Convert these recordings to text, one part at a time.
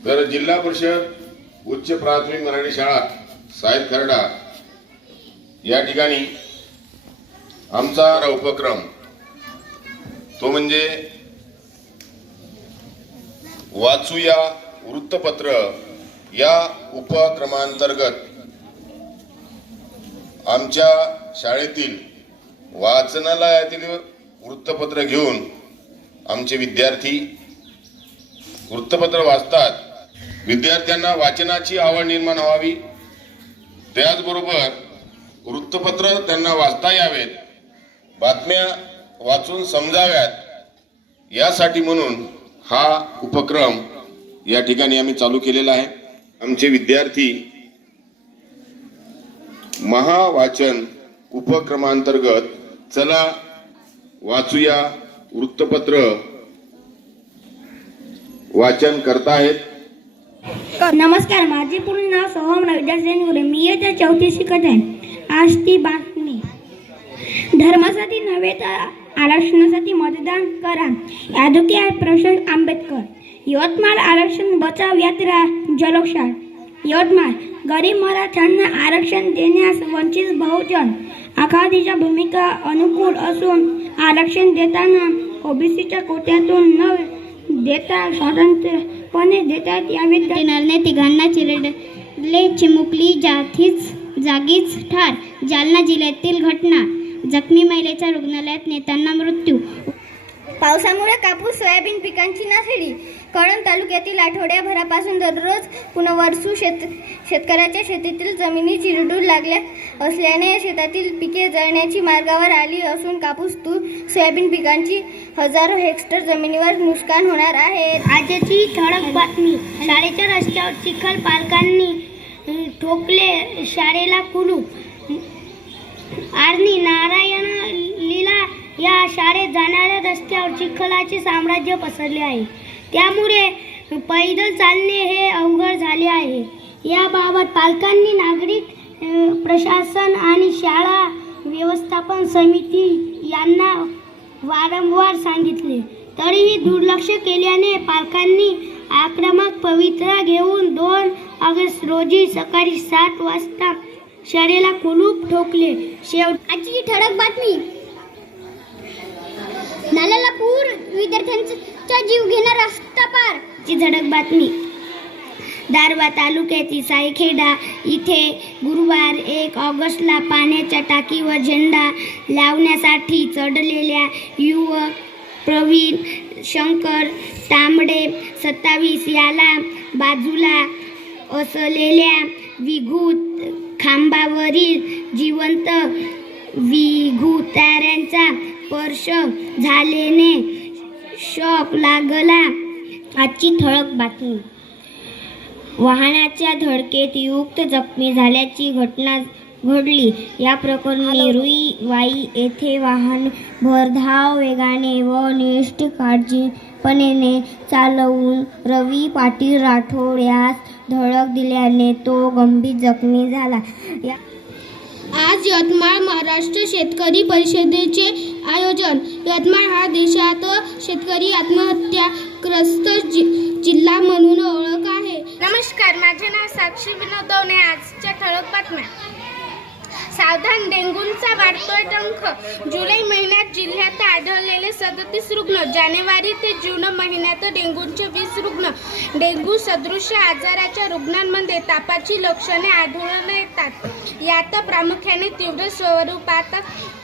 तर जिल्हा परिषद उच्च प्राथमिक मराठी शाळा साहेब खर्डा या ठिकाणी आमचा हा उपक्रम तो म्हणजे वाचूया वृत्तपत्र या उपक्रमांतर्गत आमच्या शाळेतील वाचनालयातील वृत्तपत्र घेऊन आमचे विद्यार्थी वृत्तपत्र वाचतात. विद्यार्थ्यांना वाचनाची आवड निर्माण व्हावी. त्याचबरोबर वृत्तपत्र त्यांना वाचता यावेत. बातम्या वाचून समजाव्यात. यासाठी म्हणून हा उपक्रम या ठिकाणी आम्ही चालू केलेला आहे. आमचे विद्यार्थी महावाचन उपक्रमांतर्गत चला वाचूया वृत्तपत्र वाचन कर नमस्कार. माझे पूर्ण नाव सोहम रविदास जैनगुरे मी येत्या चौथी शिकत आहे. आज ती बातमी. धर्मासाठी नव्हे तर आरक्षणासाठी मतदान करा. यादुकी आहे प्रशांत आंबेडकर. यवतमाळ आरक्षण बचाव यात्रा जलोक्षार यवतमाळ गरीब मराठ्यांना आरक्षण देण्यास वंचित बहुजन आघाडीच्या भूमिका अनुकूल असून आरक्षण देताना ओबीसीच्या कोट्यातून न देता स्वातंत्र्य कोणे देतात. यावेत नरने तिघांना चिरडले चिमुकली जाथीच जागीच ठार. जालना जिल्ह्यातील घटना. जखमी महिलेच्या रुग्णालयात नेताना मृत्यू. पावसामुळे कापूस सोयाबीन पिकांची नासडी. कळंब तालुक्यातील आठवड्याभरापासून दररोज पुनर्वसू शेत शेतकऱ्याच्या शेतीतील जमिनी चिरडू लागल्या असल्याने शेतातील पिके जळण्याची मार्गावर आली असून कापूस तूर सोयाबीन पिकांची हजारो हेक्टर जमिनीवर नुकसान होणार आहे. आजची ठळक बातमी. शाळेच्या रस्त्यावर चिखल पालकांनी ठोकले शाळेला कुलूप. आरणी नारायण लीला या शाळेत जाणाऱ्या रस्त्यावर चिखलाचे साम्राज्य पसरले आहे. त्यामुळे पैदल चालणे हे अवघड झाले आहे. याबाबत पालकांनी नागरिक प्रशासन आणि शाळा व्यवस्थापन समिती यांना वारंवार सांगितले. तरीही दुर्लक्ष केल्याने पालकांनी आक्रमक पवित्रा घेऊन दोन ऑगस्ट रोजी सकाळी सात वाजता शाळेला कुलूप ठोकले. शेवट आजची ठळक बातमी. नाल्याला पूर विद्यार्थ्यांचा जीव घेणार रस्ता पार. ची झडक बातमी. दारवा तालुक्यातील सायखेडा इथे गुरुवार एक ऑगस्टला पाण्याच्या टाकीवर झेंडा लावण्यासाठी चढलेल्या युवक प्रवीण शंकर तांबडे सत्तावीस याला बाजूला असलेल्या विघूत खांबावरील जिवंत विघुताऱ्यांचा स्पर्श झाल्याने शॉक लागला. आजची ठळक बातमी. वाहनाच्या धडकेत युक्त जखमी झाल्याची घटना घडली. या प्रकरणी रुई वाई येथे वाहन भरधाव वेगाने व निष्ठ काळजीपणे चालवून रवी पाटील राठोड यास धडक दिल्याने तो गंभीर जखमी झाला. या आज यवतमाळ महाराष्ट्र शेतकरी परिषदेचे आयोजन. यवतमाळ हा देशात शेतकरी आत्महत्याग्रस्त जि जिल्हा म्हणून ओळख आहे. नमस्कार माझे नाव साक्षी विनोदवणे आजच्या ठळक बातम्या. सावधान डेंग्यूचा वाढतोय टंक जुलै महिन्यात जिल्ह्यात आढळलेले सदतीस रुग्ण जानेवारी ते जून महिन्यात डेंग्यूचे वीस रुग्ण. डेंग्यू सदृश आजाराच्या रुग्णांमध्ये तापाची लक्षणे आढळून येतात. यात प्रामुख्याने तीव्र स्वरूपात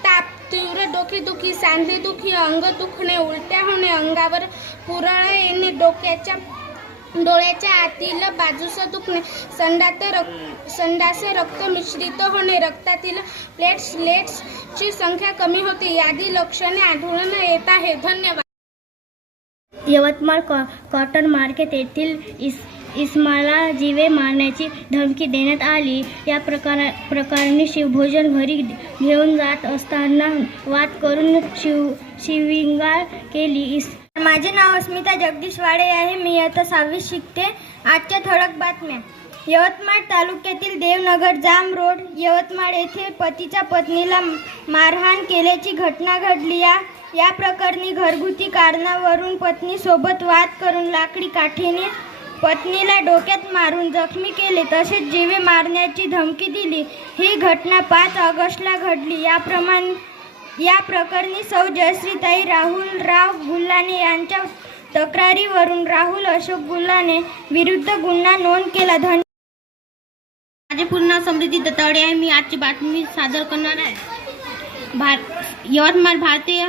ताप तीव्र डोकेदुखी सांधेदुखी अंग दुखणे उलट्या होणे अंगावर पुरळ येणे डोक्याच्या डोळ्याच्या आतील बाजूस दुखणे. संडात रक्त संडासे रक्त मिश्रित होणे. रक्तातील प्लेट्सलेट्सची संख्या कमी होते. यादी लक्षणे आढळून येत आहे. धन्यवाद. यवतमाळ कॉ कॉटन मार्केट येथील इस इस्माला जीवे मारण्याची धमकी देण्यात आली. या प्रकारा प्रकाराने शिवभोजन घरी घेऊन जात असताना वाद करून शिव शिविंगाळ केली. इस माझे नाव अस्मिता जगदीश वाडे आहे. मी आता सहावीत शिकते. आजच्या ठळक बातम्या. यवतमाळ तालुक्यातील देवनगर जाम रोड यवतमाळ येथे पतीच्या पत्नीला मारहाण केल्याची घटना घडली. या या प्रकरणी घरगुती कारणावरून पत्नीसोबत वाद करून लाकडी काठीने पत्नीला डोक्यात मारून जखमी केले. तसेच जीवे मारण्याची धमकी दिली. ही घटना पाच ऑगस्टला घडली. याप्रमाणे या प्रकरणी सौ जयश्रीताई राहुल राव गुल्हाने यांच्या तक्रारीवरून राहुल अशोक गुल्हाने विरुद्ध गुन्हा नोंद केला. धन माझे पूर्ण समृद्धी दत्तावडे आहे. मी आजची बातमी सादर करणार आहे. भार यवतमाळ भारतीय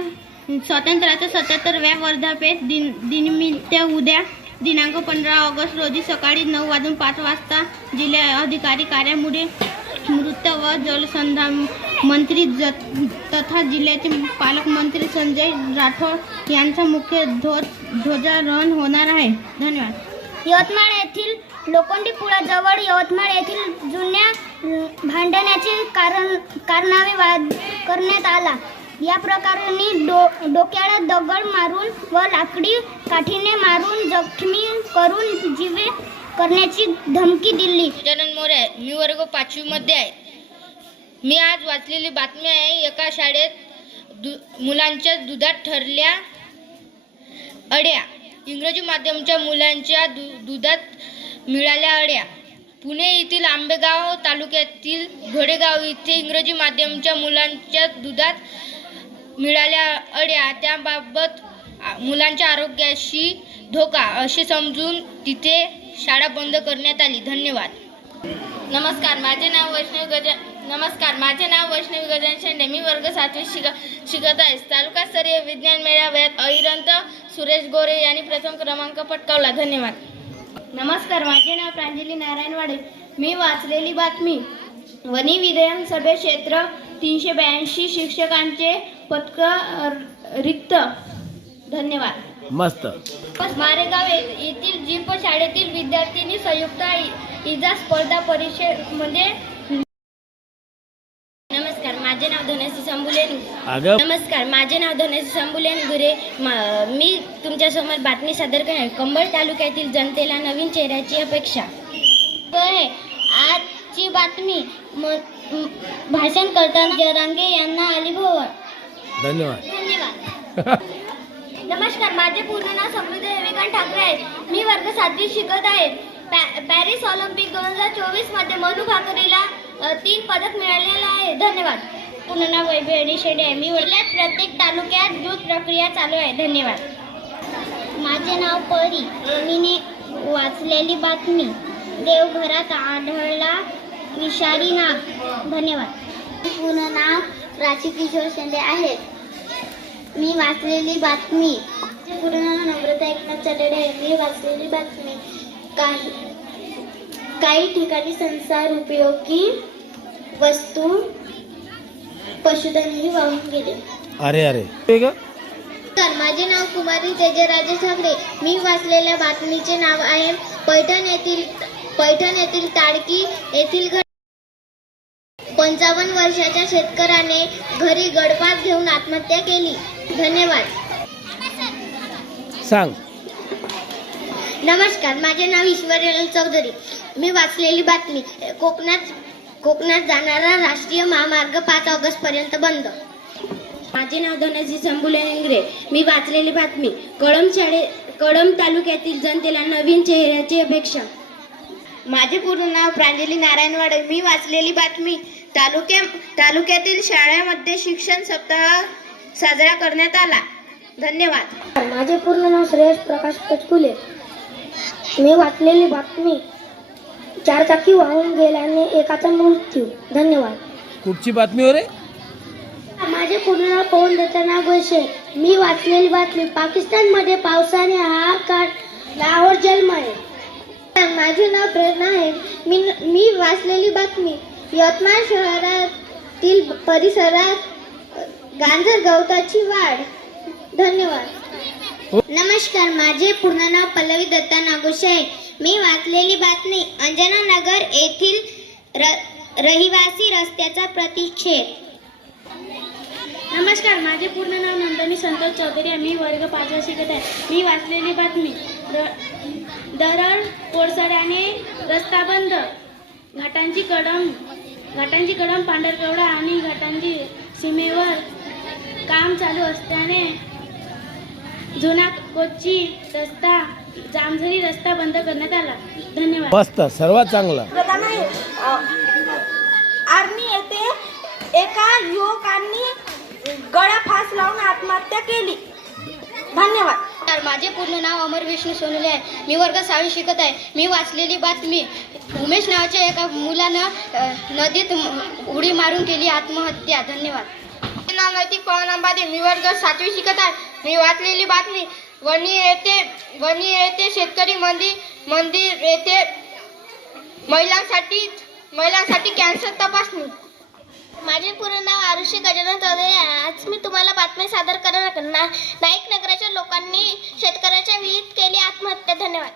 स्वातंत्र्याचा सत्याहत्तरव्या वर्धापेठ दिन दिनिमित्त उद्या दिनांक पंधरा ऑगस्ट रोजी सकाळी नऊ वाजून पाच वाजता जिल्हा अधिकारी कार्यामुळे मृत व जलसंधा मंत्री ज तथा जिल्ह्याचे पालकमंत्री संजय राठोड यांचा मुख्य ध्वज ध्वजारोहण होणार आहे. धन्यवाद. यवतमाळ येथील लोखंडी पुलाजवळ यवतमाळ येथील जुन्या भांडण्याचे कारण कारणावे वाद करण्यात आला. या प्रकाराने डो डोक्याला दगड मारून व लाकडी काठीने मारून जखमी करून जीवे करण्याची धमकी दिली. गजानन मोरे मी वर्ग पाचवीमध्ये आहे. मी आज वाचलेली बातमी आहे एका शाळेत दु मुलांच्या दुधात ठरल्या अड्या. इंग्रजी माध्यमच्या मुलांच्या दु दुधात मिळाल्या अड्या. पुणे येथील आंबेगाव तालुक्यातील घोडेगाव इथे इंग्रजी माध्यमच्या मुलांच्या दुधात मिळाल्या अड्या. त्याबाबत मुलांच्या आरोग्याशी धोका असे समजून तिथे शाळा बंद करण्यात आली. धन्यवाद. नमस्कार माझे नाव वैष्णव गजा नमस्कार माझे नाव वैष्णवी गजान शेंडे. मी वर्ग सातवी शिक शिकत आहे. तालुकास्तरीय विज्ञान मेळाव्यात अहिरंत सुरेश गोरे यांनी प्रथम क्रमांक पटकावला. धन्यवाद. नमस्कार माझे नाव प्रांजली नारायण वाडे. मी वाचलेली बातमी वनी विधान सभे क्षेत्र तीनशे ब्याऐंशी शिक्षकांचे पदक अ, रिक्त. धन्यवाद. मस्त. मारेगाव येथील जीप शाळेतील विद्यार्थिनी संयुक्त इजा स्पर्धा परीक्षेमध्ये माझे नाव धनश्री संबुलेन अगं. नमस्कार माझे नाव धनश्री संबुलेन गुरे. मा- तुमच्यासमोर बातमी सादर करणार. कंबळ तालुक्यातील जनतेला नवीन चेहऱ्याची अपेक्षा. आजची बातमी भाषण करताना जरांगे यांना आली भोवळ. धन्यवाद. धन्यवाद. नमस्कार माझे पूर्ण नाव समृद्धी रविकांत ठाकरे आहे. मी वर्ग सातवी शिकत आहे. पॅ- पॅरिस ऑलिम्पिक दोन हजार चोवीसमध्ये मधु भाकरीला तीन पदक मिळालेलं आहे. धन्यवाद. पूर्ण नाव वैभवी शेडे आहे मी जिल्ह्यात प्रत्येक तालुक्यात दूध प्रक्रिया चालू आहे. धन्यवाद. माझे नाव परी. मीने वाचलेली बातमी. देवघरात आढळला विषारी नाग. धन्यवाद. पूर्ण नाव प्राची किशोर शेंडे आहे. मी वाचलेली बातमी. पूर्ण नाव नम्रता एकनाथ चटडे आहे मी वाचलेली बातमी. काही काही ठिकाणी संसार उपयोगी वस्तू पशुधनही वाहून गेले. अरे अरे. ते ग तर माझे नाव कुमारी तेजराजे ठाकरे. मी वाचलेल्या बातमीचे नाव आहे पैठण येथील पैठण येथील ताडकी येथील घट पंचावन्न वर्षाच्या शेतकऱ्याने घरी गडपात घेऊन आत्महत्या केली. धन्यवाद. सांग. नमस्कार माझे नाव ईश्वरी चौधरी. मी वाचलेली बातमी कोकणात कोकणात जाणारा राष्ट्रीय महामार्ग पाच ऑगस्ट पर्यंत बंद. माझे नाव धनश्री संबुले इंगरे मी वाचलेली बातमी. कळंब शाळे कळंब तालुक्यातील जनतेला नवीन चेहऱ्याची अपेक्षा. माझे पूर्ण नाव प्रांजली नारायण वाडे. मी वाचलेली बातमी. तालुक्या तालुक्यातील शाळेमध्ये शिक्षण सप्ताह साजरा करण्यात आला. धन्यवाद. माझे पूर्ण नाव श्रेयस प्रकाश पचकुले मी वाचलेली बातमी चारचाकी वाहून गेल्याने एकाचा मृत्यू. धन्यवाद. कुठची बातमी हो रे. माझे पूर्ण नाव पवन दत्तना गोयशे मी वाचलेली बातमी पाकिस्तानमध्ये पावसाने हाहाकार लाहोर जलमय माझे नाव प्रेरणा आहे. मी मी वाचलेली बातमी. यवतमाळ शहरातील परिसरात गांजर गवताची वाढ. धन्यवाद. नमस्कार. माझे पूर्ण नाव पल्लवी दत्ता नागोशे आहे. मी वाचलेली बातमी अंजना नगर येथील र रहिवासी रस्त्याचा प्रतिच्छेद. नमस्कार माझे पूर्ण नाव नंदनी संतोष चौधरी आहे. मी वर्ग पाचवा शिकत आहे. मी वाचलेली बातमी द- दरड कोळसड्याने रस्ता बंद घाटांची कडम घाटांची कडम पांढरकवडा आणि घाटांची सीमेवर काम चालू असल्याने जुना कोची रस्ता जामझरी रस्ता बंद करण्यात आला. धन्यवाद. मस्त सर्वात चांगला. प्रधान आहे आर्मी येथे एका युवकांनी गळा फास लावून आत्महत्या केली. धन्यवाद. तर माझे पूर्ण नाव अमर विष्णू सोनले आहे. मी वर्ग सहावी शिकत आहे. मी वाचलेली बातमी उमेश नावाच्या एका मुलानं अ, नदीत म- उडी मारून केली आत्महत्या. धन्यवाद. नाव नैतिक पवन अंबादे. मी वर्ग सातवी शिकत आहे. मी वाचलेली बातमी वणी येथे वणी येथे शेतकरी मंदिर मंदिर येथे महिलांसाठी महिलांसाठी कॅन्सर तपासणी. माझे पूर्ण नाव आरुषी गजानन चौधरी आहे. आज मी तुम्हाला बातमी सादर करणार ना नाईक नगराच्या लोकांनी शेतकऱ्याच्या विहित केली आत्महत्या. धन्यवाद.